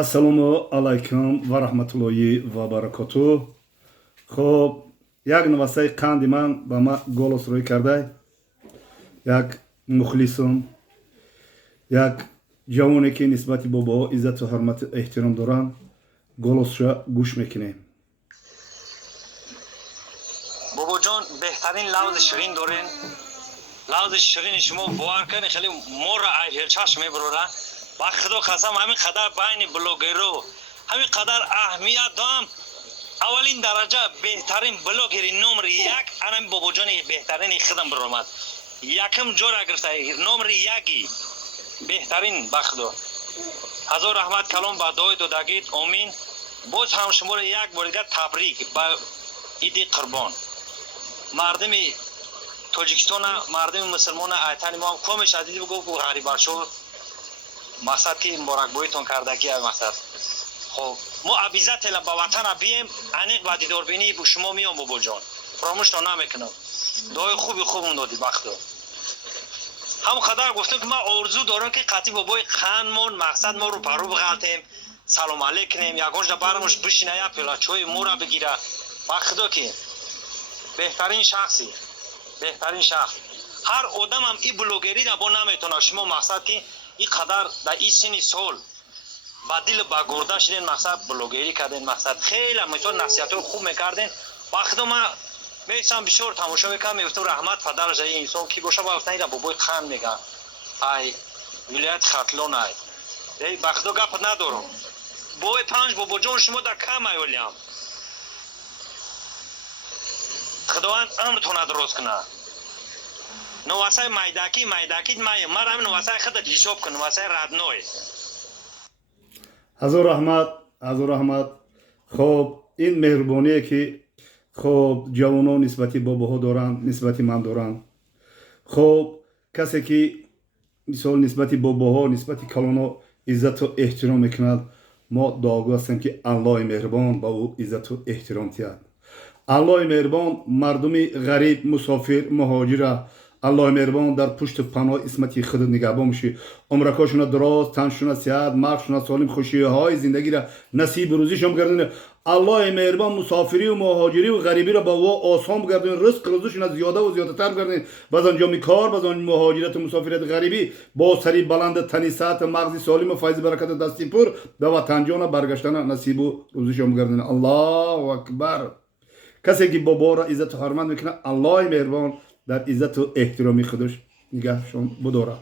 ассалому алайкум ва раҳматуллоҳи ва баракотуҳ. хоб як навасаи қанди ман ба ма голос рӯй кардай. як мухлисум, як ҷавоне ки нисбати бобоҳо иззату ҳурмату эҳтиром доранд, голосро гӯш мекунем. бобоҷон, беҳтарин лавзи ширин дорен. лавзи ширини шумо бовар кардин, хеле моро айҳелчаш мебурора. ба худо қасам, ҳамин қадар байни блогеру ҳамин қадар аҳамият доам. аввалин дараҷа беҳтарин блогери номери як анами бобоҷони беҳтарини худам биромад. якм ҷора гирифта номери яги беҳтарин. ба худо ҳазор раҳмат калом ба дуои додагит. омин. боз ҳам шуморо як бор дигар табрик ба иди қурбон. мардими тоҷикистона, мардими мусулмона айтани мо комеш адиди гуфт ғарибашо мақсад ки муборакбоитон кардаки ай мақсад. хоб мо абизатела ба ватана бием, аниқ ба дидорбинии шумо миём бобоҷон. фаромӯштон намекунам. дуои хубум доди ба худо. ҳам қадар гуфтам ки ман орзу дорам ки қатъи бобои қанмон мақсад мо рӯ парӯ биғалтем, салом алейк кунем, ягонҷа барамуш бишина як пиёла чойи моро бигира. ба худо ки беҳтарин шахси, беҳтарин шахс. ҳар одамам и блогери да бо наметона. шумо мақсад ки и қадар да и сини сол ба дил ба гурда шиден, мақсад блогери карден, мақсад хеле мисол насиҳатҳои хуб мекарден. ба худо ман меисам бисёр тамошо мекардам, мегуфтам раҳмат падараш ин инсон ки боша ба гуфтан ира бобои қан меган ай вилояти хатлон ай. ба худо гап надорам. бои панҷ бобоҷон шумо да кам айолям. худованд умртона дуроз куна. навасаи майдаки мар ҳамин навасаи худат ҳисоб кун, навасаи радной. ҳазор раҳмат. хоб ин меҳрубоние ки хоб ҷавонон нисбати бобоҳо доранд, нисбати ман доранд. хоб касе ки мисол нисбати бобоҳо, нисбати калонҳо иззату эҳтиром мекунад, мо дуогӯ ҳастем ки аллоҳи меҳрубон ба ӯ иззату эҳтиром диҳад. аллоҳи меҳрубон мардуми ғариб, мусофир, муҳоҷира аллоҳи меҳрубон дар пушту паноҳи исмати худат нигаҳбон бошӣ. умракошона дуроз, таншона сиҳат, мағзшона солим, хушиҳои зиндагиро насиби рӯзишон бигардонӣ. аллоҳи меҳрубон мусофирию муҳоҷирию ғарибиро ба во осон бигардонӣ. ризқ рӯзишона зиёдаву зиёдатар бигардонӣ. баъз анҷоми кор, баъз муҳоҷирату мусофирати ғарибӣ бо сари баланду тани саҳату мағзи солиму файзи баракату дасти пур ба ватанҷона баргаштана насибу рӯзишон бигардонӣ. аллоҳу акбар. касе ки боборо иззату ҳурмат мекунад, аллоҳи меҳрубон дар иззату эҳтироми худаш нигаҳшон будорад.